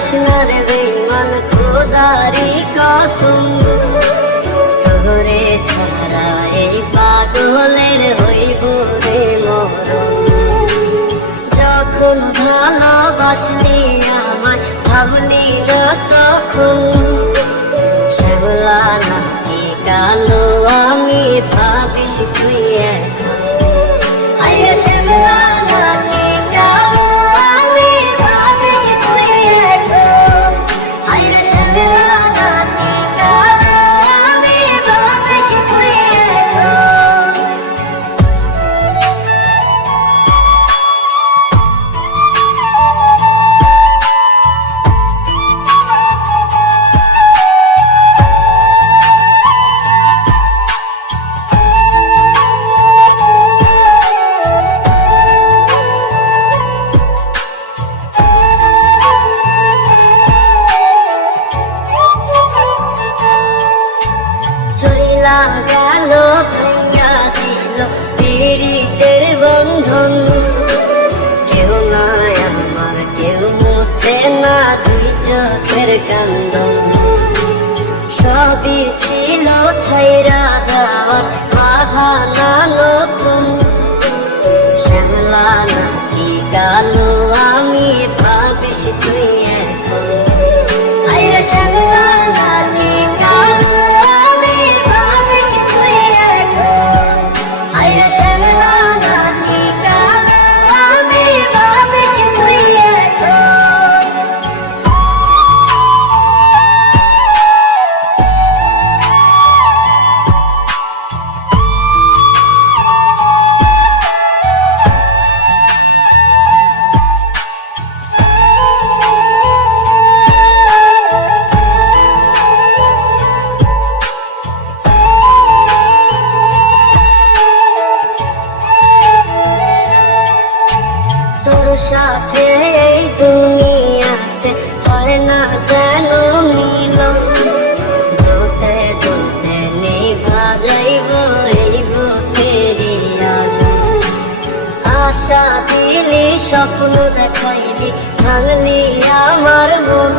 কৃষ্ণার বেঈমান খোদারি কসম, তোরে ছাড়া এই পাগলের হইব রে মরণ। যখন ভালোবাসলি আমায় ভাবলি না তখন, শ্যামলা নাকি কালো আমি ভাবিস তুই এখন। আইরে শ্যামলা নাকি কালো আমি ভাবিস তুই এখন। আইরে শ্যামলা নাকি কালো আমি ভাবিস তুই এখন। চইলা গেল ভাঙা দিল পীড়িতের বন্ধন, কেউ নাই আমার কেউ মুছে না দুই চোখের কান্দন। সবই ছিল ছাইরা যাওয়ার বাহানা নতুন, শ্যামলা নাকি কালো আমি ভাবিস তুই এখন। আইরে শ্যামলা নাকি কালো আমি ভাবিস তুই এখন। আইরে শ্যামলা নাকি কালো আমি ভাবিস তুই এখন। তোর সাথে এই দুনিয়াতে হয় না যেন মিলন, জ্বলতে জ্বলতে নিভা যাইব এই বুকেরই আগুন। আশা দিলি স্বপ্ন দেখাইলি ভাঙলি আমার মন,